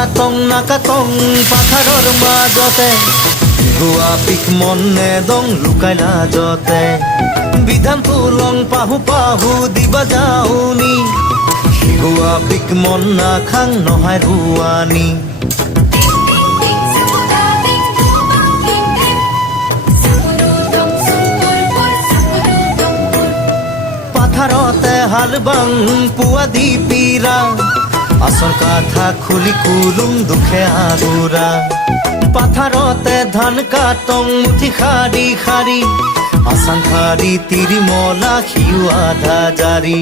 কাটং নাকাটং পাথাৰৰ মাজতে গুৱাহাটীক মনে দং লুকাই লাজতে বিধান তুলং পাহু পাহু দিবা যাওনি গুৱাহাটীক মন নাখাং নহয় ৰুৱানি পাথাৰতে হাল বাং পুৱা দি পিৰা আসল কথা খুলি কুলুম দুখে আগুৰা পাথাৰতে ধান কাটং মুঠি শাৰী শাৰী আসান শাৰী তিৰিমলা সিও আধা জাৰি